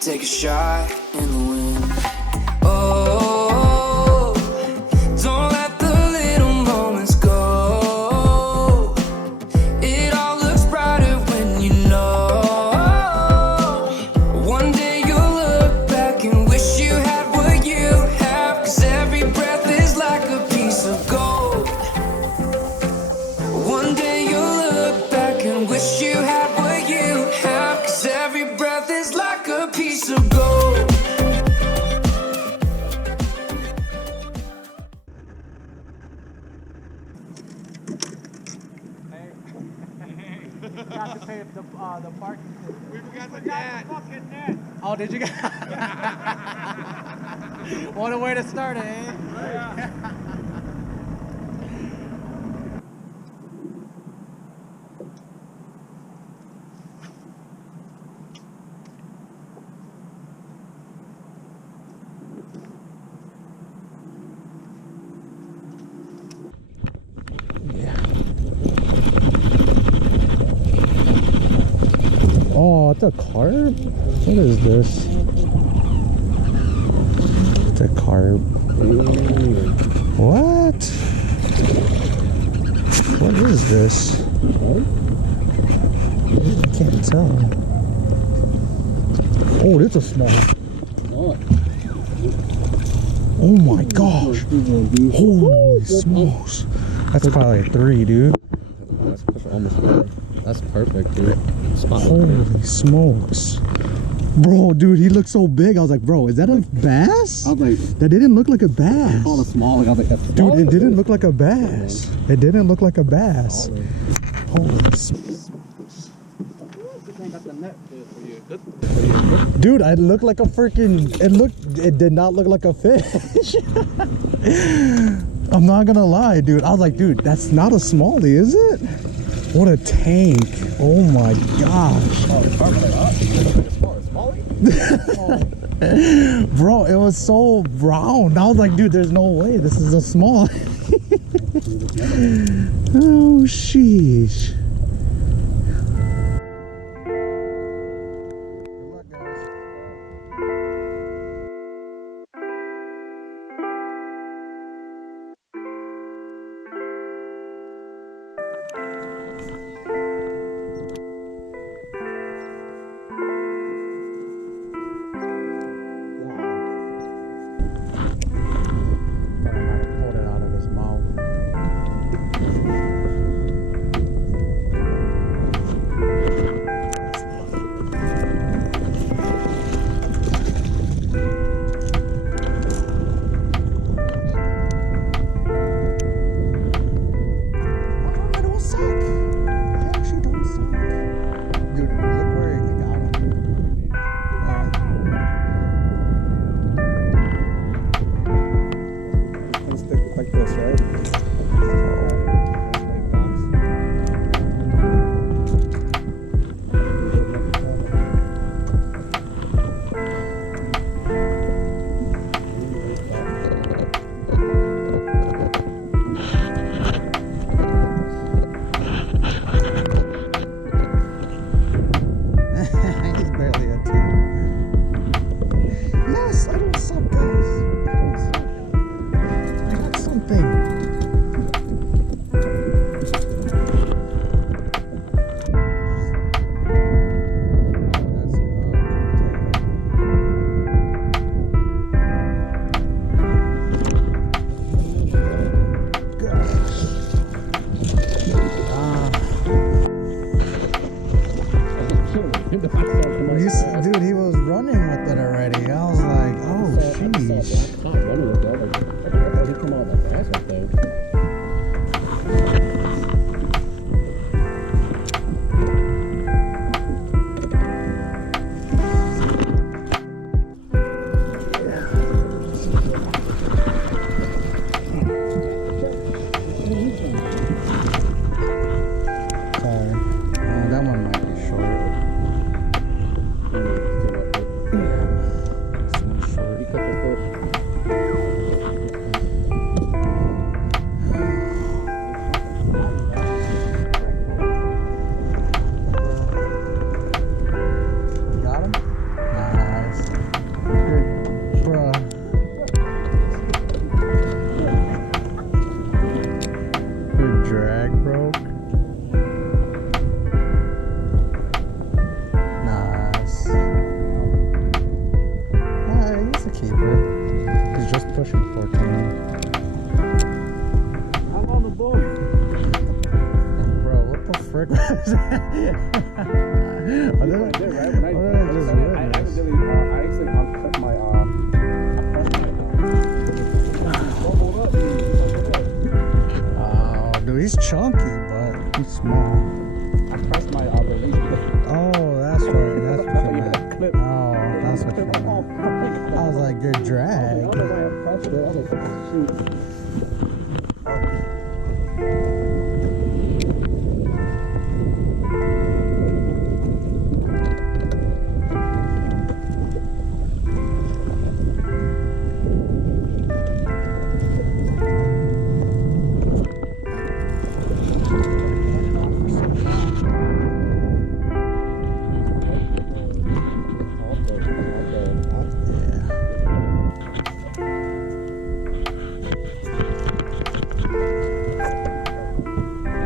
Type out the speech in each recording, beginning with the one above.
Take a shot in the wind. Oh, don't let the little moments go. It all looks brighter when you know. One day you'll look back and wish you had what you have, 'cause every breath is like a piece of gold. One day you'll look back and wish you had what you have, 'cause every breath is like a piece of gold. Forgot to pay the parking ticket. We forgot the net. Fucking net. Oh, did you guys? What a way to start it, eh? Yeah. Oh, it's a carp? What is this? It's a carp. What? What is this? I can't tell. Oh, it's a small. Oh my gosh. Holy smokes. That's probably a 3, dude. That's almost 4. That's perfect, dude. Holy smokes. Bro, dude, he looked so big. I was like, bro, is that a bass? I was like, That didn't look like a bass. call it small. Like, I was like, that's Dude, it didn't look like a bass. It didn't look like a bass. Holy smokes. Dude, it looked like a freaking, it did not look like a fish. I'm not gonna lie, dude. I was like, dude, that's not a smallie, is it? What a tank. Oh my gosh. Bro, it was so brown. I was like, dude, there's no way this is a small. Oh, sheesh. Dude, he was running with it already. I was like, oh, sheesh. He come out that fast right there. Sorry. That one might be short. pushing 14. I'm on the boat. Bro, what the frick was that? Right there, right? When I actually uncut my bubbled up. Oh, dude, he's chunky, but he's small. I pressed my release clip. Oh, that's what you meant. Clip. Oh, that's what you meant. I was like, good I drag. don't know why I pressed it. I was like, shoot.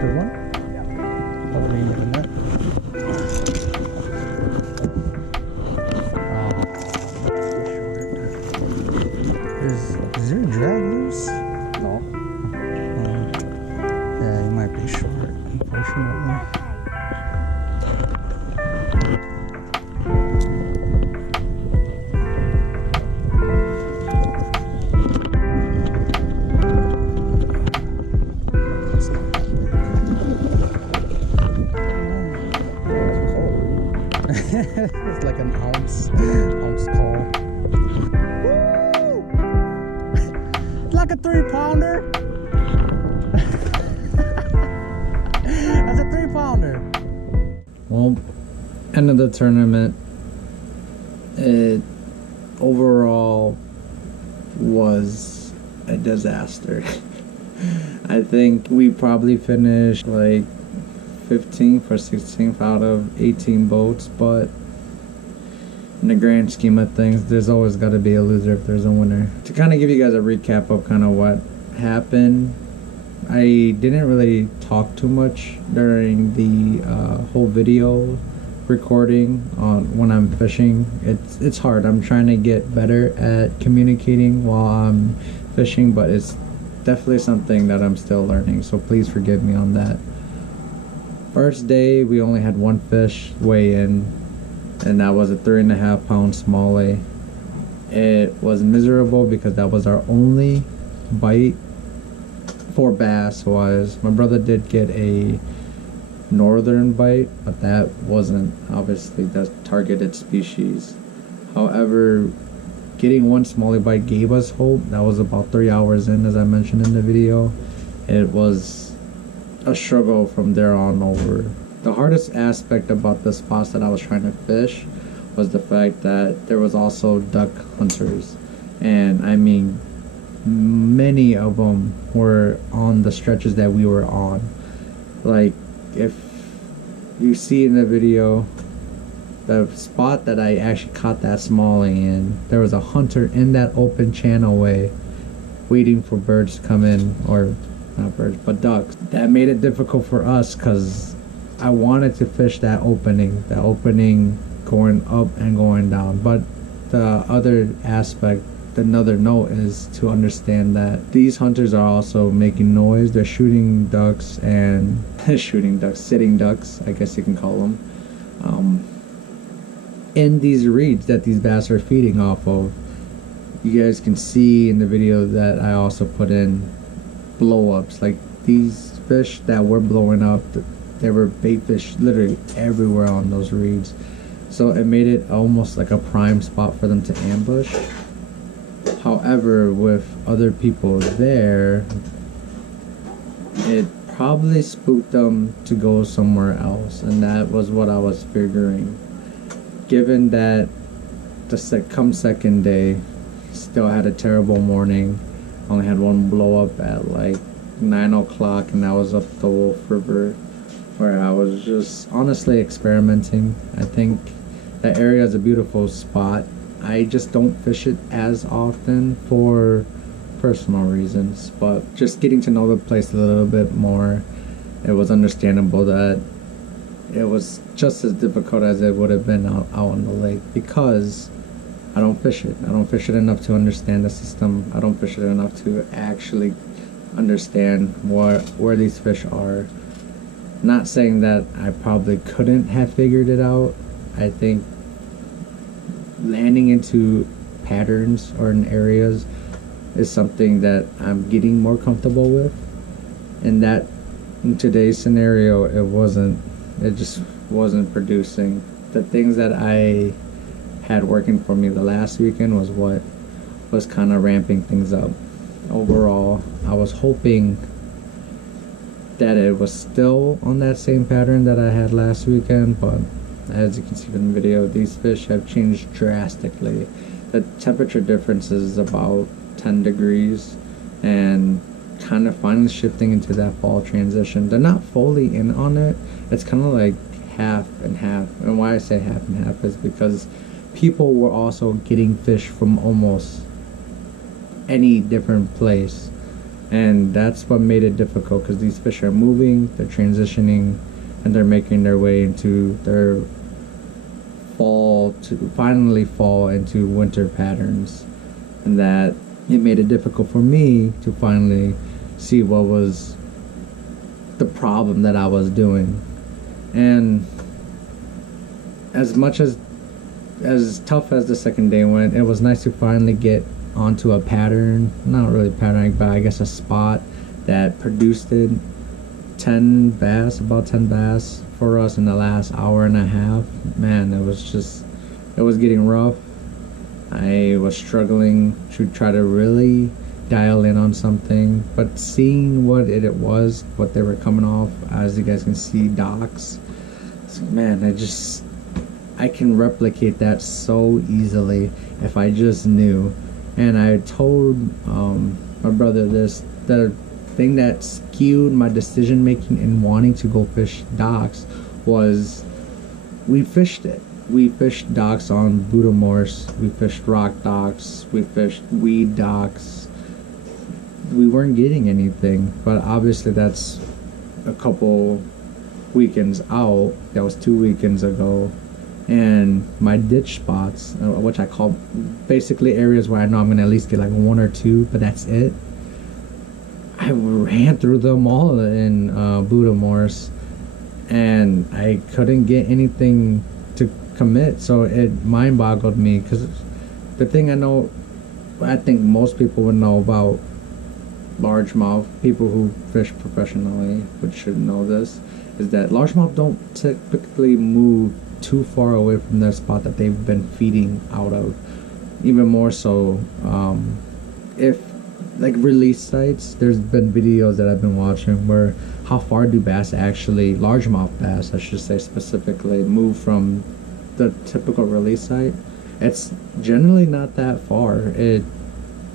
Good one? Hopefully you can net. Is your drag loose? No. Yeah, you might be short, unfortunately. It's like an ounce call. Woo! Like a 3-pounder. That's a 3-pounder. Well, end of the tournament, it overall was a disaster. I think we probably finished like 15th or 16th out of 18 boats, but in the grand scheme of things, there's always got to be a loser if there's a winner. To kind of give you guys a recap of kind of what happened, I didn't really talk too much during the whole video recording on when I'm fishing. It's hard. I'm trying to get better at communicating while I'm fishing, but it's definitely something that I'm still learning, so please forgive me on that. First day, we only had one fish weigh in, and that was a 3.5 pound smallie. It was miserable because that was our only bite for bass wise. My brother did get a northern bite, but that wasn't obviously the targeted species. However, getting one smallie bite gave us hope. That was about 3 hours in, as I mentioned in the video. It was a struggle from there on over. The hardest aspect about the spots that I was trying to fish was the fact that there was also duck hunters, and I mean many of them were on the stretches that we were on. Like, if you see in the video, the spot that I actually caught that smallie in, there was a hunter in that open channel way waiting for birds to come in, or not birds but ducks. That made it difficult for us because I wanted to fish that opening going up and going down. But the other aspect, another note, is to understand that these hunters are also making noise. They're shooting ducks and sitting ducks, I guess you can call them, in these reeds that these bass are feeding off of. You guys can see in the video that I also put in blow-ups. Like, these fish that were blowing up, there were bait fish literally everywhere on those reeds, so it made it almost like a prime spot for them to ambush. However, with other people there, it probably spooked them to go somewhere else, and that was what I was figuring. Given that come second day, still had a terrible morning. Only had one blow up at like 9 o'clock, and that was up the Wolf River, where I was just honestly experimenting. I think that area is a beautiful spot. I just don't fish it as often for personal reasons, but just getting to know the place a little bit more, it was understandable that it was just as difficult as it would have been out on the lake, because I don't fish it. I don't fish it enough to understand the system. I don't fish it enough to actually understand where these fish are. Not saying that I probably couldn't have figured it out. I think landing into patterns or in areas is something that I'm getting more comfortable with, and that in today's scenario it just wasn't producing. The things that I had working for me the last weekend was what was kind of ramping things up. Overall, I was hoping that it was still on that same pattern that I had last weekend, but as you can see from the video, these fish have changed drastically. The temperature difference is about 10 degrees and kind of finally shifting into that fall transition. They're not fully in on it. It's kind of like half and half. And why I say half and half is because people were also getting fish from almost any different place, and that's what made it difficult, because these fish are moving, they're transitioning, and they're making their way into their fall to finally fall into winter patterns, and that it made it difficult for me to finally see what was the problem that I was doing. And as much as tough as the second day went, it was nice to finally get onto a pattern, not really pattern, but I guess a spot that produced it 10 bass, about 10 bass for us in the last hour and a half. Man, it was getting rough. I was struggling to try to really dial in on something, but seeing what it was, what they were coming off, as you guys can see, docks. So, man, I can replicate that so easily if I just knew. And I told my brother this, the thing that skewed my decision making in wanting to go fish docks was we fished it. We fished docks on Buddha Morse, we fished rock docks, we fished weed docks. We weren't getting anything, but obviously that's a couple weekends out. That was 2 weekends ago. And my ditch spots, which I call basically areas where I know I'm gonna at least get like 1 or 2, but that's it. I ran through them all in Buddha Morse, and I couldn't get anything to commit. So it mind boggled me, because the thing I think most people would know about largemouth, people who fish professionally which should know this, is that largemouth don't typically move too far away from their spot that they've been feeding out of. Even more so, if like release sites, there's been videos that I've been watching where how far do bass actually, largemouth bass I should say specifically, move from the typical release site. It's generally not that far.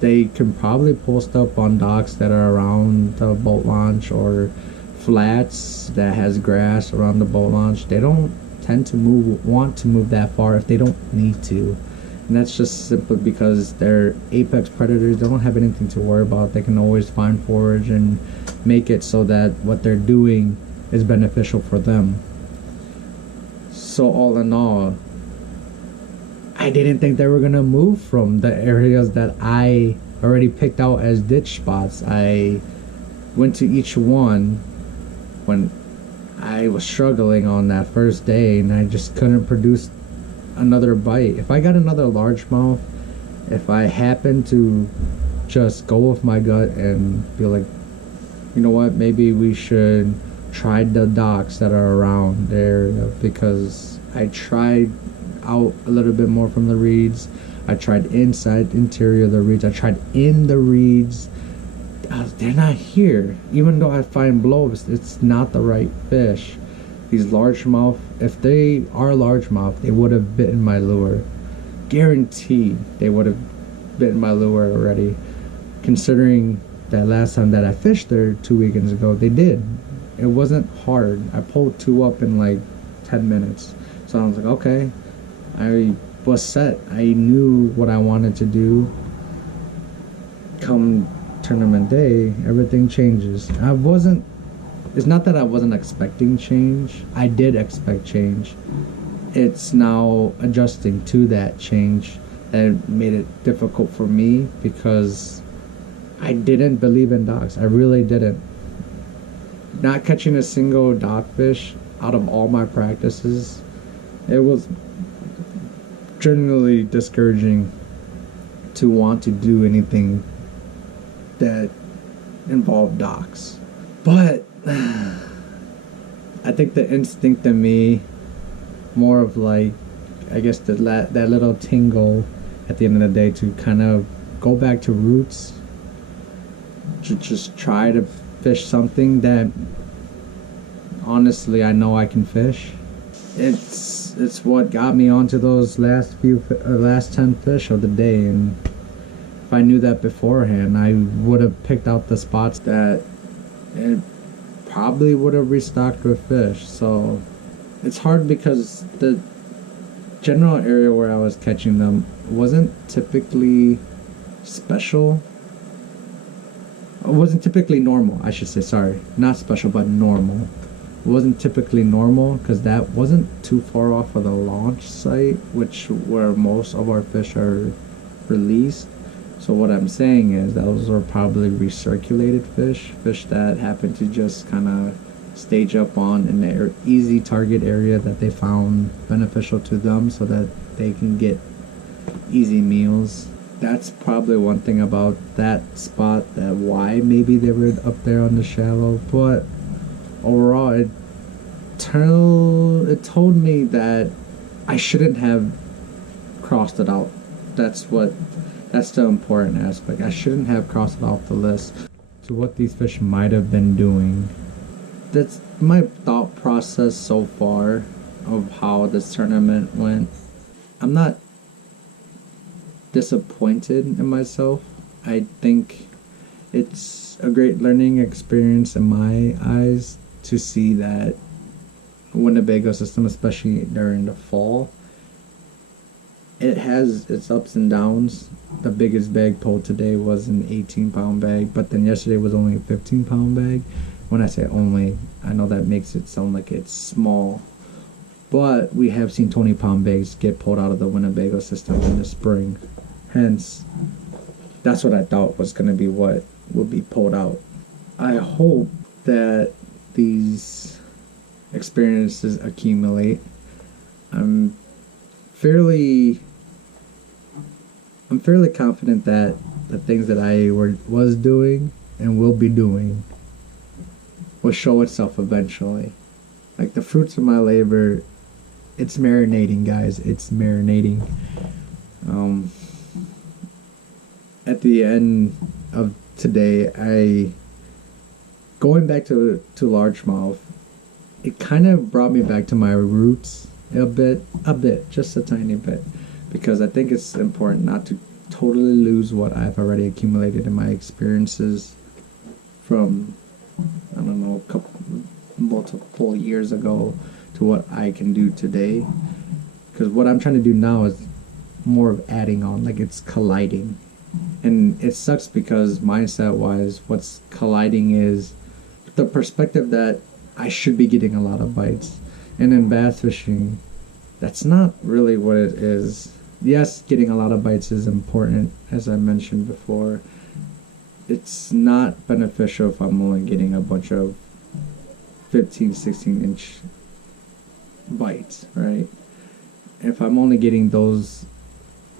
They can probably post up on docks that are around the boat launch or flats that has grass around the boat launch. They don't tend to want to move that far if they don't need to, and that's just simply because they're apex predators. They don't have anything to worry about. They can always find forage and make it so that what they're doing is beneficial for them. So all in all, I didn't think they were gonna move from the areas that I already picked out as ditch spots. I went to each one when I was struggling on that first day, and I just couldn't produce another bite. If I got another largemouth, if I happened to just go with my gut and be like, you know what, maybe we should try the docks that are around there, because I tried out a little bit more from the reeds. I tried interior of the reeds. I tried in the reeds. They're not here. Even though I find blows, it's not the right fish. These largemouth, if they are largemouth, they would have bitten my lure. Guaranteed they would have bitten my lure already. Considering that last time that I fished there 2 weekends ago, they did. It wasn't hard. I pulled 2 up in like 10 minutes. So I was like, okay. I was set. I knew what I wanted to do. Come tournament day, everything changes. It's not that I wasn't expecting change. I did expect change. It's now adjusting to that change that made it difficult for me because I didn't believe in docks. I really didn't. Not catching a single dogfish out of all my practices, it was generally discouraging to want to do anything that involved docks. But I think the instinct in me, more of like, I guess that little tingle at the end of the day to kind of go back to roots, to just try to fish something that honestly I know I can fish. It's what got me onto those last 10 fish of the day, and if I knew that beforehand, I would have picked out the spots that it probably would have restocked with fish. So it's hard because the general area where I was catching them wasn't typically special. It wasn't typically normal, I should say, sorry. Not special, but normal. It wasn't typically normal because that wasn't too far off of the launch site, which where most of our fish are released. So what I'm saying is those are probably recirculated fish that happen to just kind of stage up on an easy target area that they found beneficial to them so that they can get easy meals. That's probably one thing about that spot, that why maybe they were up there on the shallow. But overall, it told me that I shouldn't have crossed it out. That's the important aspect. I shouldn't have crossed it off the list to what these fish might have been doing. That's my thought process so far of how this tournament went. I'm not disappointed in myself. I think it's a great learning experience in my eyes to see that Winnebago system, especially during the fall, it has its ups and downs. The biggest bag pulled today was an 18-pound bag, but then yesterday was only a 15-pound bag. When I say only, I know that makes it sound like it's small, but we have seen 20-pound bags get pulled out of the Winnebago system in the spring. Hence, that's what I thought was going to be what would be pulled out. I hope that these experiences accumulate. I'm fairly confident that the things that I was doing and will be doing will show itself eventually. Like the fruits of my labor, it's marinating, guys. It's marinating. At the end of today, going back to largemouth, it kind of brought me back to my roots a bit, just a tiny bit, because I think it's important not to totally lose what I've already accumulated in my experiences from, I don't know, multiple years ago to what I can do today. Because what I'm trying to do now is more of adding on, like it's colliding. And it sucks because mindset-wise, what's colliding is the perspective that I should be getting a lot of bites. And in bass fishing, that's not really what it is. Yes, getting a lot of bites is important, as I mentioned before. It's not beneficial if I'm only getting a bunch of 15, 16-inch bites, right? If I'm only getting those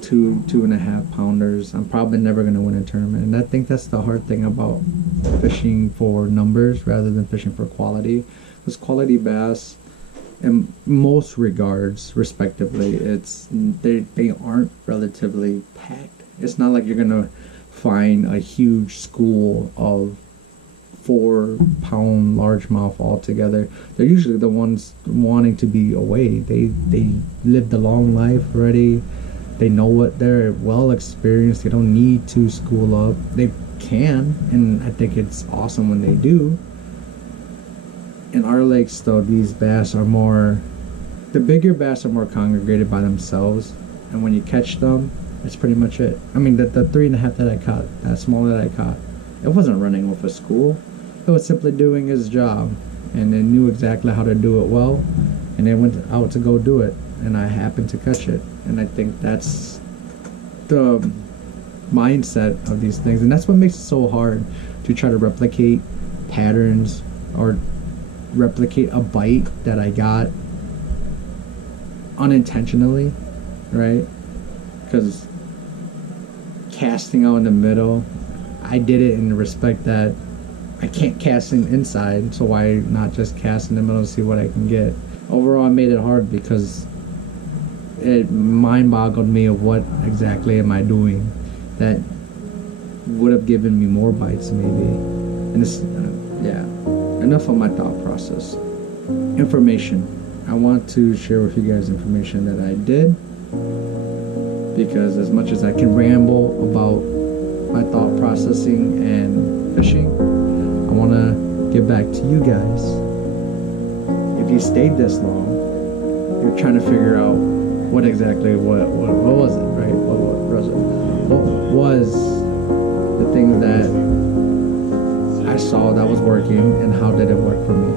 2.5 pounders, I'm probably never going to win a tournament. And I think that's the hard thing about fishing for numbers rather than fishing for quality. Because quality bass, in most regards, respectively, they aren't relatively packed. It's not like you're going to find a huge school of 4-pound largemouth altogether. They're usually the ones wanting to be away. They lived a long life already. They know what, they're well experienced. They don't need to school up. They can, and I think it's awesome when they do. In our lakes, though, these bass are more, the bigger bass are more congregated by themselves, and when you catch them, it's pretty much it. I mean, the 3.5 that I caught, that smaller that I caught, it wasn't running with a school. It was simply doing his job, and it knew exactly how to do it well, and it went out to go do it, and I happened to catch it. And I think that's the mindset of these things, and that's what makes it so hard to try to replicate patterns or replicate a bite that I got unintentionally, right? Because casting out in the middle, I did it in the respect that I can't cast in inside, so why not just cast in the middle and see what I can get? Overall, I made it hard because it mind boggled me of what exactly am I doing that would have given me more bites maybe. And it's yeah, enough of my thought process. Information. I want to share with you guys information that I did, because as much as I can ramble about my thought processing and fishing, I want to give back to you guys. If you stayed this long, you're trying to figure out what was it, right? What was the thing that I saw that was working, and how did it work for me?